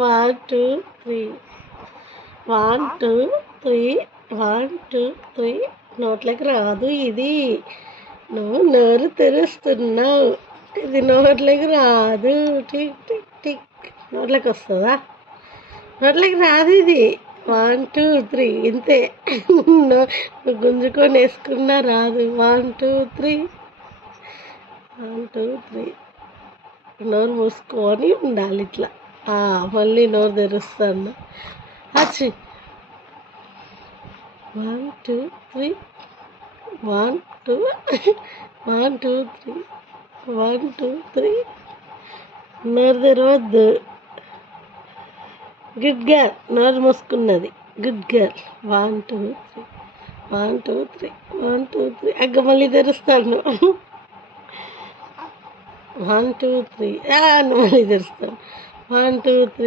One two three. 1 2 3. 1 2 3. నోట్లోకి రాదు ఇది. నువ్వు నోరు తెరుస్తున్నావు. ఇది నోట్లోకి రాదు. Tick tick tick. నోట్లోకి వస్తుందా? నోట్లోకి రాదు ఇది. 1 2 3 ఇంతే. నువ్వు గుంజుకొని వేసుకున్నా రాదు. 1 2 3. 1 2 3. నోరు మూసుకొని ఉండాలి ఇట్లా. మళ్ళీ నోరు తెరుస్తాను. అచ్చి. 1 2 3. 1 2. 1 2 3. 1 2 3. నోరు తెరవద్దు. Good girl. నోరు మూసుకున్నది. Good girl. 1 2 3. 1 2 3. 1 2 3. అగ్గ మళ్ళీ తెరుస్తాను. 1 2 3. మళ్ళీ తెరుస్తాను. 1 2 3.